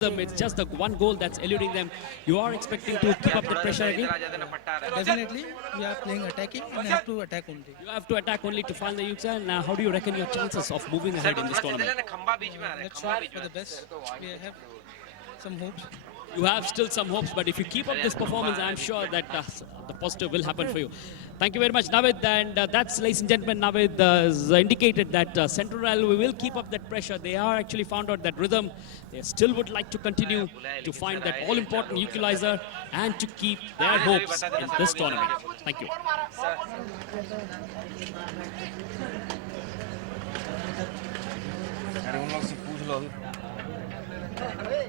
them. It's just the one goal that's eluding them. You are expecting to keep up the pressure again. Definitely, we are playing attacking and have to attack only. You have to attack only to find the Yuxa. Now, how do you reckon your chances of moving ahead in this tournament? Let's try for the best. We have some hopes. You have still some hopes, but if you keep up this performance, I'm sure that the positive will happen for you. Thank you very much, Navid. And that's, ladies and gentlemen, Navid has indicated that Central Railway will keep up that pressure. They are actually found out that rhythm. They still would like to continue to find that all-important equalizer and to keep their hopes in this tournament. Thank you. अरे उन लोग से पूछ लो अभी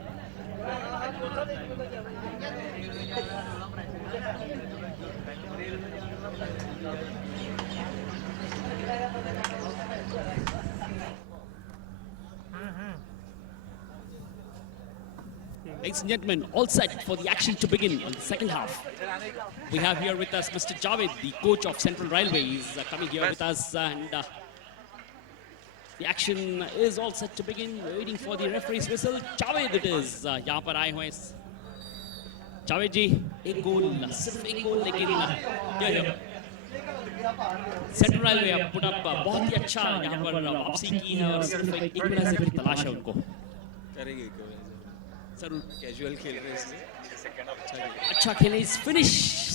Ladies and gentlemen, all set for the action to begin in the second half. We have here with us Mr. Javed, the coach of Central Railway. He's coming here with us, and the action is all set to begin. We're waiting for the referee's whistle. Javed it is. यहाँ पर आए हुए जावेद जी, एक गोल, सिर्फ एक गोल, लेकिन central railway अब put up बहुत ही अच्छा यहाँ पर वापसी की है और सिर्फ एक इक्वलाइजर की तलाश है उनको. करेंगे जरूर कैजुअल खेल रहे हैं इसलिए अच्छा खेले. इस फिनिश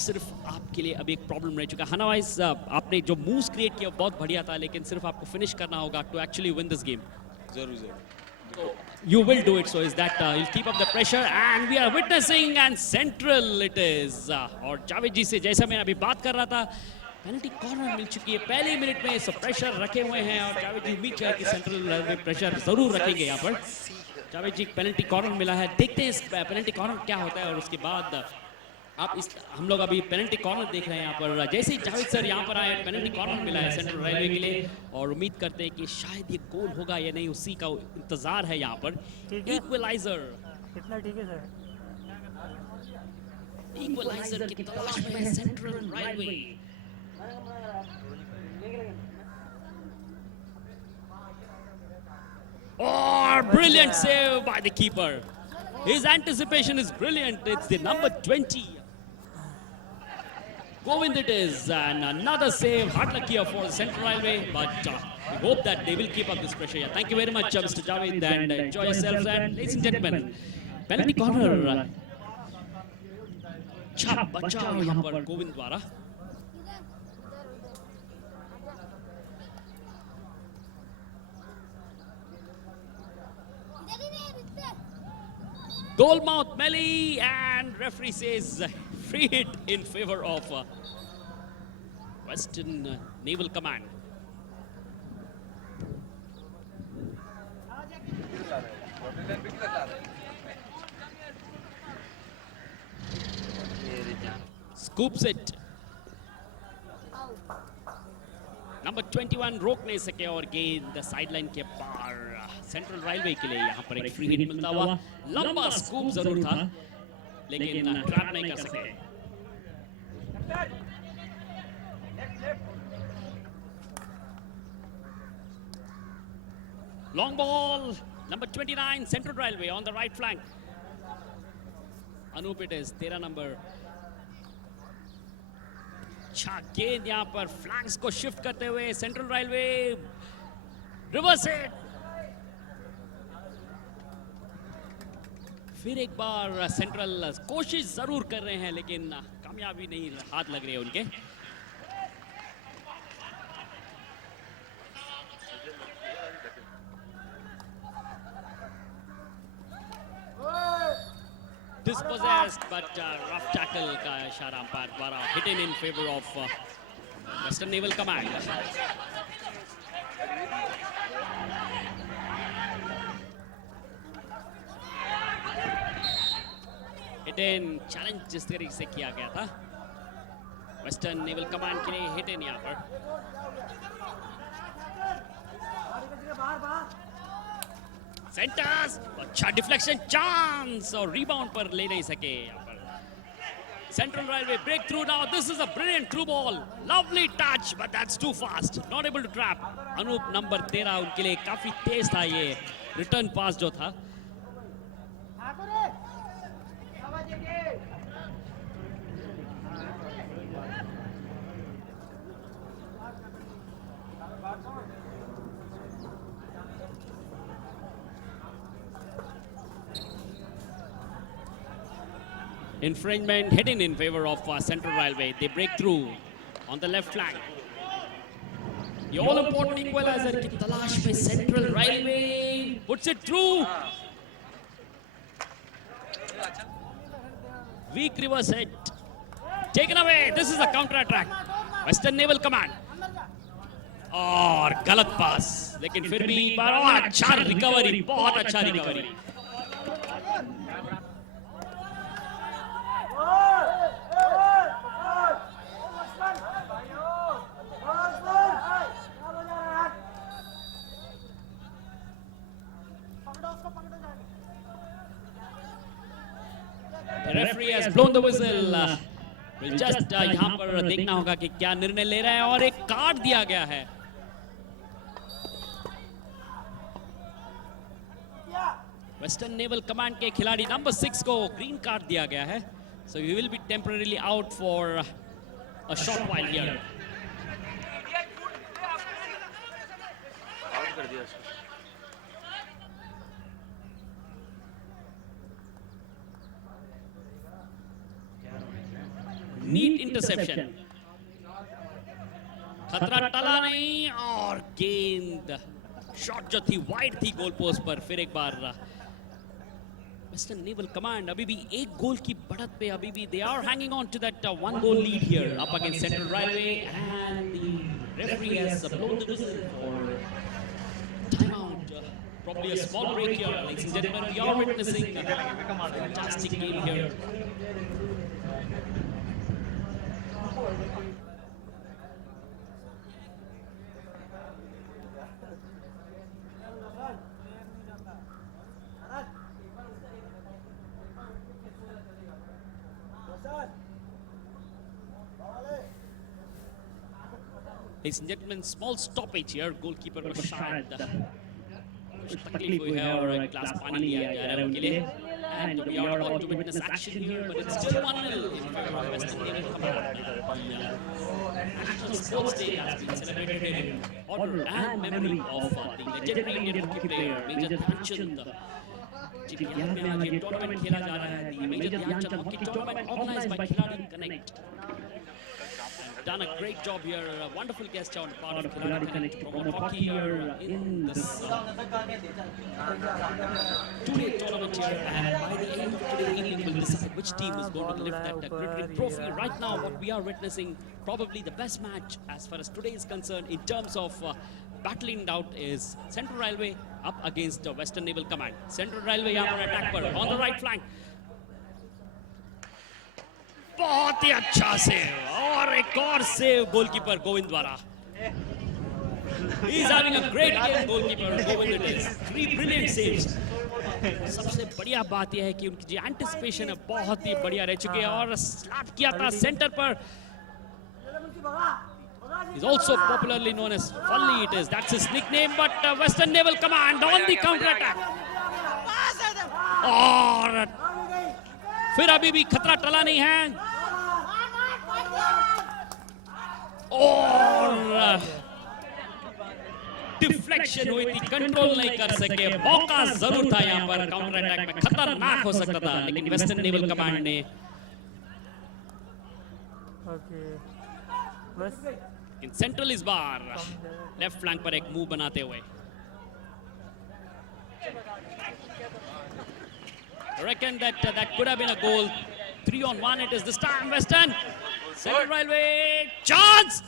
सिर्फ आपके लिए अभी एक प्रॉब्लम रह चुका है. अदरवाइज आपने जो मूव्स क्रिएट किया बहुत बढ़िया था, लेकिन सिर्फ आपको फिनिश करना होगा to actually win this game. जरूर You will do it, so is that you'll keep up the pressure, and we are witnessing and Central it is. और जावेद जी से जैसा मैं अभी बात कर रहा था, पेनल्टी कॉर्नर मिल चुकी है पहले मिनट में. सब प्रेशर रखे हुए हैं और जावेद जी उम्मीद है कि सेंट्रल रेलवे प्रेशर जरूर रखेंगे यहाँ पर. जावेद जी पेनल्टी कॉर्नर मिला है, देखते हैं इस पेनल्टी कॉर्नर क्या होता है और उसके बाद हम लोग अभी पेनल्टी कॉर्नर देख रहे हैं यहाँ पर. जैसे ही जावेद सर यहाँ पर आए, पेनल्टी कॉर्नर मिला है सेंट्रल रेलवे के लिए और उम्मीद करते हैं कि शायद ये गोल होगा या नहीं, उसी का इंतजार है यहाँ पर. इक्वलाइजर कितना ठीक है सर. इक्वलाइजर की तलाश में है central railway. Oh, brilliant save by the keeper. His anticipation is brilliant. It's the number 20. Govind it is, and another save. Hard luck here for the Central Railway, but we hope that they will keep up this pressure. Yeah, thank you very much, Mr. Javed, and enjoy yourselves. And ladies and gentlemen, penalty corner. अच्छा बचाव यहाँ पर गोविंद द्वारा. Goalmouth Melly, and referee says free hit in favor of Western Naval Command. Scoops it. Number 21 रोक नहीं सके और गेंद साइडलाइन के पार. सेंट्रल रेलवे के लिए यहाँ पर एक फ्री हिट मिलता हुआ. लंबा स्कूप जरूर था, लेकिन ट्रैप नहीं कर सके. Long ball, number 29 central railway on the right flank. Anoop it is 13 number. अच्छा गेंद यहाँ पर फ्लैंक्स को शिफ्ट करते हुए सेंट्रल रेलवे रिवर्स हिट. फिर एक बार सेंट्रल कोशिश जरूर कर रहे हैं, लेकिन कामयाबी नहीं हाथ लग रही है उनके. Dispossessed, but rough tackle का इशारा अंपायर द्वारा. Hit in favor of Western Naval Command. Hit in challenge जिस तरीके से किया गया था Western Naval Command के लिए. Hit in यहाँ पर सेंटर्स. अच्छा डिफ्लेक्शन चांस और रिबाउंड पर ले नहीं सके यहाँ पर. Central Railway break through now. This is a brilliant through ball. Lovely touch, but that's too fast. Not able to trap. Anup number 13 उनके लिए काफी तेज था ये रिटर्न पास जो था. Infringement hidden in favor of Central Railway. They break through on the left flank. The all-important equalizer की तलाश में Central Railway puts it through. Weak reverse hit. Taken away. This is a counter attack. Western Naval Command. और गलत पास, लेकिन फिर भी एक बार और अच्छा रिकवरी, बहुत अच्छा recovery. The referee has blown the whistle. We'll just यहाँ पर देखना होगा कि क्या निर्णय ले रहा है और एक कार्ड दिया गया है. वेस्टर्न नेवल कमांड के खिलाड़ी नंबर 6 को ग्रीन कार्ड दिया गया है. So he will be temporarily out for a short while here. Out कर दिया उसको. Neat interception. खतरा टला नहीं और गेंद शॉट जो थी वाइड थी गोल पोस्ट पर. फिर एक बार वेस्टर्न नेवल कमांड अभी भी एक गोल की बढ़त पे अभी भी they are hanging on to that one goal lead here up against Central Railway, and the referee has blown the whistle for timeout. Probably a small break here, ladies and gentlemen. We are witnessing a fantastic game here. Ladies and gentlemen, small stoppage here. Goalkeeper को शायद कुछ तकलीफ हुई है और एक glass पानी लिया जा रहा है उनके लिए. And we are about to witness action here, but it's still 1-0 in favor of Western Naval Command. National Sports Day has been celebrated in honor and memory of the legendary Indian hockey player Major Dhyanchand. जिनकी याद में आज ये tournament खेला जा रहा है. The Major Dhyanchand Hockey Tournament organized by Khiladi Connect. Done a great job here. A wonderful guest on part of Khiladi Connect to promote hockey here in this two-day tournament here. And by the end of today evening, we'll decide which team is going to lift that glittering trophy. Right now, what we are witnessing, probably the best match as far as today is concerned in terms of battling it out, is Central Railway up against Western Naval Command. Central Railway यहाँ पर attack पर on the right flank. बहुत ही अच्छा save और एक और save goalkeeper Govind द्वारा. He is having a great game, goalkeeper Govind. It is 3 brilliant saves. सबसे बढ़िया बात यह है कि उनकी जो एंटिसिपेशन है बहुत ही बढ़िया रह चुकी है और स्लैप किया था सेंटर पर. He's also popularly known as Falli. It is that's his nickname. But Western Naval Command on the counter attack. और फिर अभी भी खतरा टला नहीं है और डिफ्लेक्शन हुई थी, कंट्रोल नहीं कर सके. मौका जरूर था यहाँ पर काउंटर अटैक में, खतरनाक हो सकता था, लेकिन वेस्टर्न नेवल कमांड ने इन सेंट्रल इस बार लेफ्ट फ्लैंक पर एक मूव बनाते हुए. I reckon that could have been a goal. 3-on-1 it is this time. Western Central Railway chance.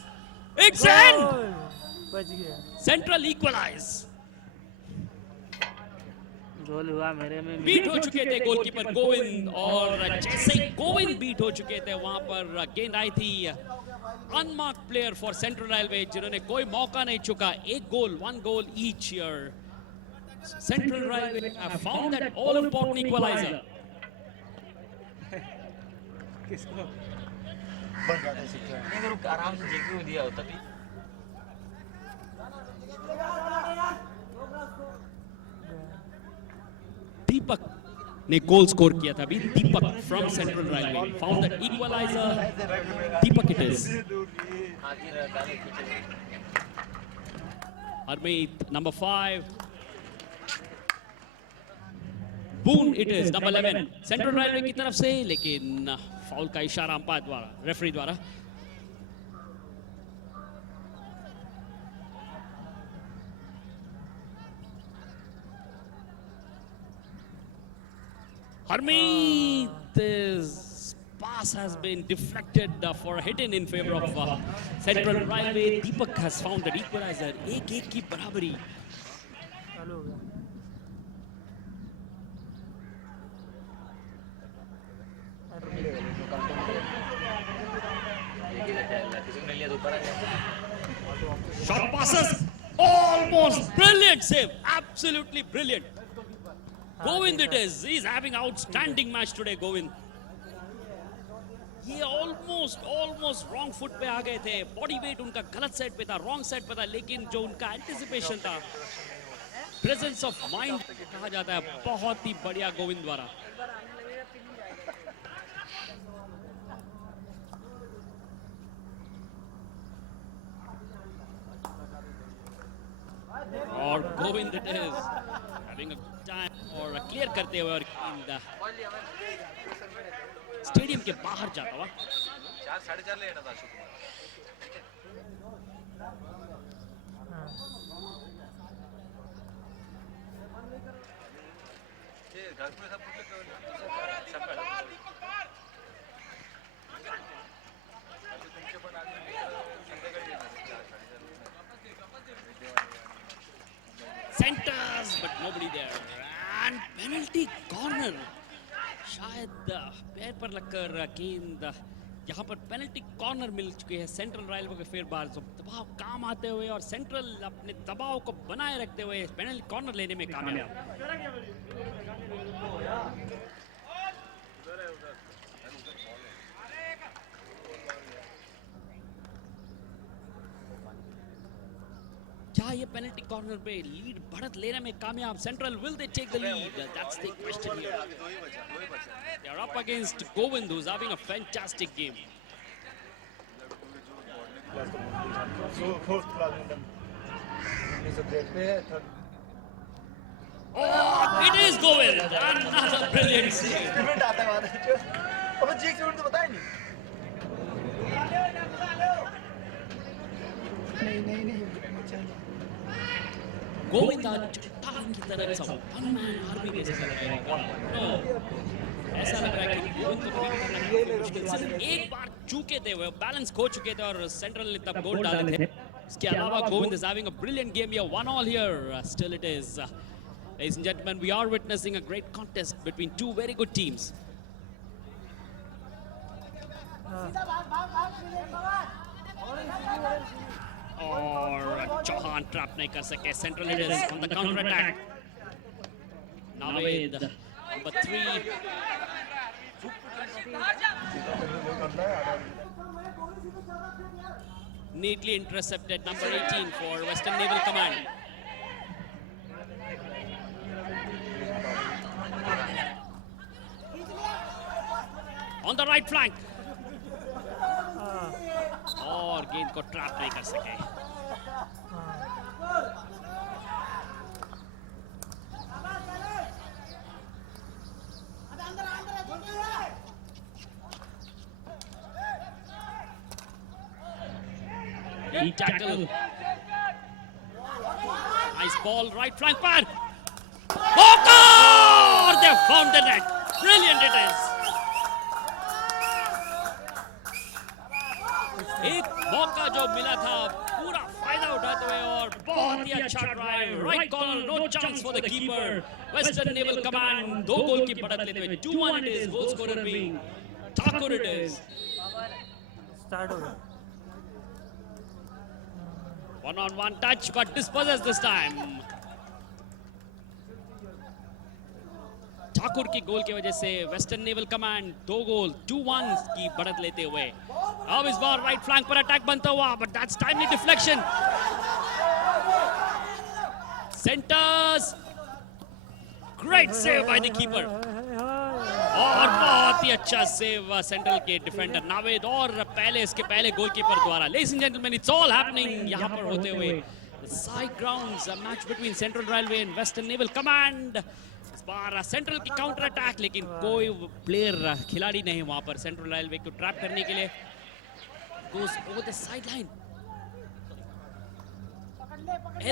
It's in. Central equalize. गोल हुआ मेरे में. बीट हो चुके थे गोलकीपर गोविंद और जैसे ही गोविंद बीट हो चुके थे वहां पर गेंद आई थी unmarked player for central railway जिन्होंने कोई मौका नहीं चुका. एक गोल, 1 goal each here. Central Railway have found that all-important equalizer. किसको आराम से जेक्यू दिया होता भी. दीपक ने गोल स्कोर किया था अभी. Deepak from central railway found that equaliser. Deepak it is. Harmeet number 5. Boon it is number 11 central railway की तरफ से, लेकिन फाउल का इशारा अंपायर द्वारा, रेफरी द्वारा। Harmeet, this pass has been deflected for a hit in favor of Central Railway. Deepak has found the equalizer. 1-1 की बराबरी। चालू हो गया। Short passes, almost brilliant save, absolutely brilliant. Govind it is, he's having outstanding match today, Govind. ये almost wrong foot पे आ गए थे, body weight उनका गलत साइड पे था, रॉन्ग साइड पे था, लेकिन जो उनका एंटिसिपेशन था, प्रेजेंस ऑफ माइंड कहा जाता है, बहुत ही बढ़िया गोविंद द्वारा। और Govind it is having a time और क्लियर करते हुए और स्टेडियम के बाहर जाता हुआ। 4-4.5 लेना था अशोक कुमार। ये घरपुरे सब कुछ सब तुमचे पण आज संध्याकाळी येणार 4-4.5 centers but nobody there and penalty corner, शायद पैर पर लगकर गेंद, यहाँ पर पेनल्टी कॉर्नर मिल चुके हैं सेंट्रल रेलवे के फिर बार दबाव काम आते हुए और सेंट्रल अपने दबाव को बनाए रखते हुए पेनल्टी कॉर्नर लेने में कामयाब। क्या ये पेनल्टी कॉर्नर पे लीड बढ़त लेने में कामयाब? Central will they take the lead? That's the question here. They are up against Govind, who's having a fantastic game. Oh, it is Govind! Another brilliant save. Govind आज चट्टान की तरह सब वन मैन आर्मी जैसा लग रहा है। ऐसा लग रहा है कि गोविंद को बीट करना काफी मुश्किल, सिर्फ एक बार चूके थे, वो बैलेंस खो चुके थे और सेंट्रल ने तब गोल डाले थे। इसके अलावा Govind is having a brilliant game here, 1-1 here. Still it is, ladies and gentlemen, we are witnessing a great contest between two very good teams. और चौहान ट्रैप नहीं कर सके, central it is on the counter attack. Naved number 3 neatly intercepted, number 18 for Western Naval Command. On the right flank. और गेंद को trap नहीं कर सके। He tackle. Nice ball, right flank par. Walker! They found the net. Brilliant it is. एक मौका जो मिला था पूरा फायदा उठाते हुए और बहुत ही अच्छा try, right corner, no chance for the keeper. Western naval command 2 goal की बढ़त लेते हुए 2-1 it is, goal scorer being Thakur it is. Start हो गया। 1-on-1 touch but dispossessed this time. Thakur की गोल की वजह से वेस्टर्न नेवल कमांड 2 गोल 2-1 की बढ़त लेते हुए। अब इस बार राइट फ्लैंक पर अटैक बनता हुआ, but that's timely deflection. Centres, great save by the keeper और बहुत ही अच्छा सेव सेंट्रल के डिफेंडर नावेद और इसके पहले गोलकीपर द्वारा। Ladies and gentleman, it's all happening यहां पर होते हुए side grounds, a match between central railway and western naval command. Bar central की काउंटर अटैक, लेकिन कोई प्लेयर खिलाड़ी नहीं वहां पर सेंट्रल रेलवे को ट्रैप करने के लिए. Goes over the sideline.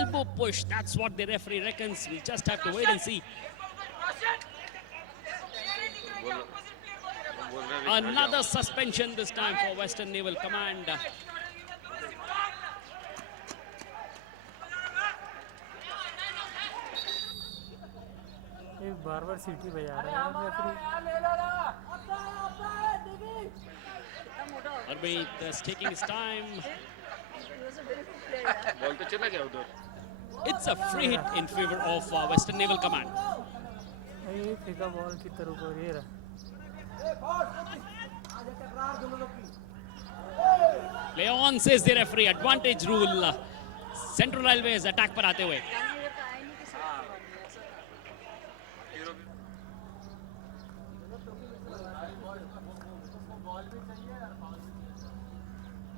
Elbow push, that's what the referee reckons. We'll just have to wait and see. Another suspension this time for Western Naval Command. एक बार सीटी बजा रहा है referee. Harmeet is taking his time. Ball तो चला गया उधर. It's a free hit in favor of Western Naval Command. ये फेंका बॉल की तरफ और ये रहा. Play on, says the referee. Advantage rule. Central Railways attack पर आते हुए.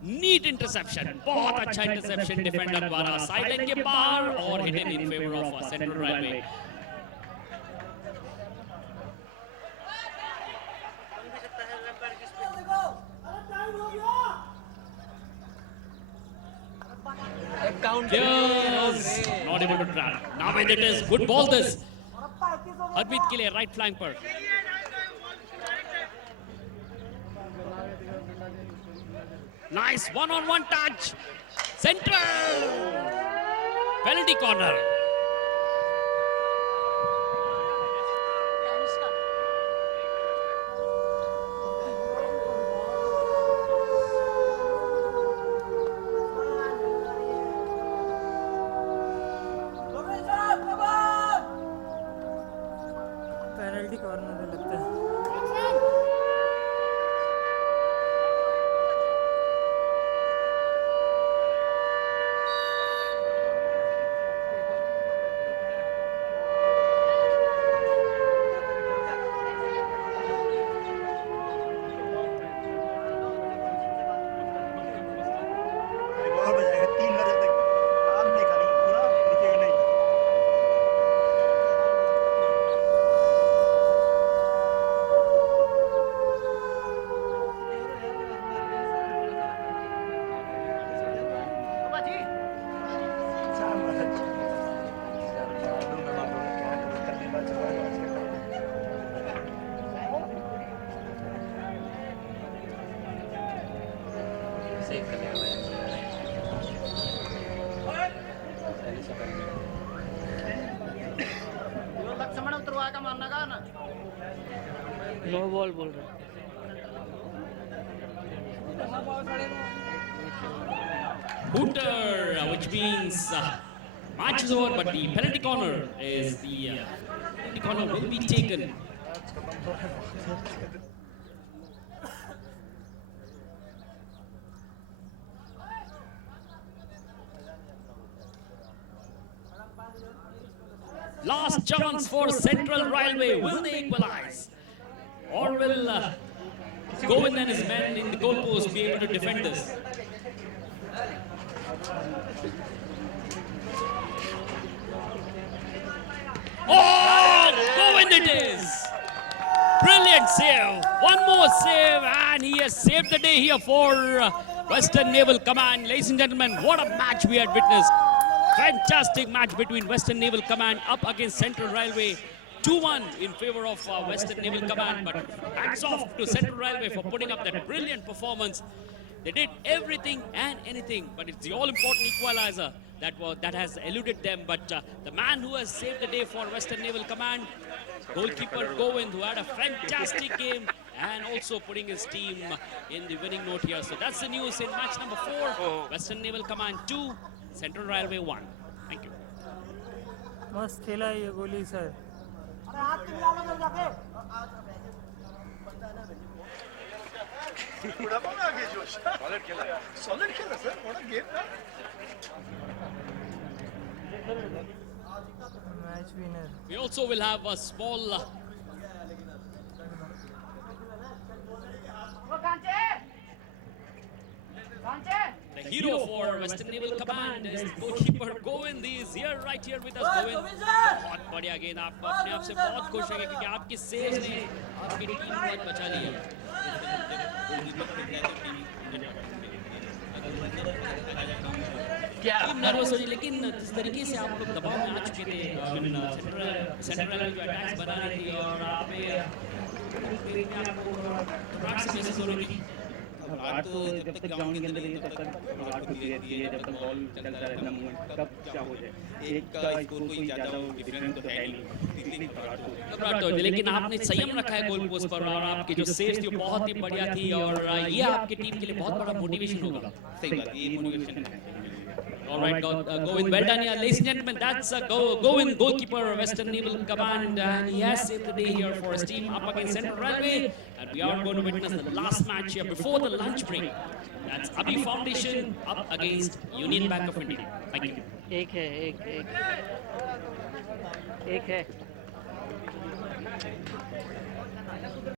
Neat interception. बहुत अच्छा interception defender द्वारा sideline के पार और hidden in favor of Central Railway. Yes, not able to trap. Now when it is good ball this. Harmeet के लिए right flank पर. Nice one-on-one touch. Central. Penalty corner. Penalty corner में लगता है. No ball बोल रहा. Hooter, which means match is over, but the penalty corner is the penalty corner will be taken. Last chance for Central Railway. Will they equalize? Or will Govind and his men in the goalpost be able to defend this? Oh, Govind it is! Brilliant save. One more save and he has saved the day here for Western Naval Command. Ladies and gentlemen, what a match we had witnessed. Fantastic match between Western Naval Command up against Central Railway. 2-1 in favor of Western Naval Command, but hats off to Central Railway for putting up that brilliant performance. They did everything and anything, but it's the all-important equalizer that has eluded them. But the man who has saved the day for Western Naval Command, goalkeeper Govind, who had a fantastic game and also putting his team in the winning note here. So that's the news in match number 4. Western Naval Command 2, Central Railway 1. Thank you. मस्त खेला ये गोली sir. Solid खेला sir. What a game. Match winner. We also will have a small the hero for Western Naval Command. Goalkeeper Govind is here, right here with us. Govind, बहुत बढ़िया गेंद, आप अपने आप से बहुत खुश हैं क्योंकि आपकी सेव ने आपकी टीम को बहुत बचा ली है। क्या नर्वस हो, लेकिन जिस तरीके से आप लोग दबाव में आ चुके थे, सेंट्रल जो अटैक्स बना रही थी और आप घबराहट से महसूस हो रही थी। घबराहट तो जब तक ग्राउंड के अंदर रहिए तब तक घबराहट होती रहती है, जब तक बॉल चलता रहता है मूवमेंट कब क्या हो जाए। एक का स्कोर कोई ज़्यादा डिफरेंस तो है नहीं, इतनी घबराहट तो लेकिन आपने संयम रखा है गोल पोस्ट पर और आपकी जो सेव थी वो बहुत ही बढ़िया थी और ये आपकी टीम के लिए बहुत बड़ा मोटिवेशन होगा। सही बात, ये मोटिवेशन है। All right, Govind, well done here. Ladies and gentlemen, that's Govind, goalkeeper of Western Naval Command, and he has saved the day here for his team up against Central Railway. And we are going to witness the last match here before the lunch break. That's Abhi Foundation up against Union Bank of India. Thank you. एक है, एक है।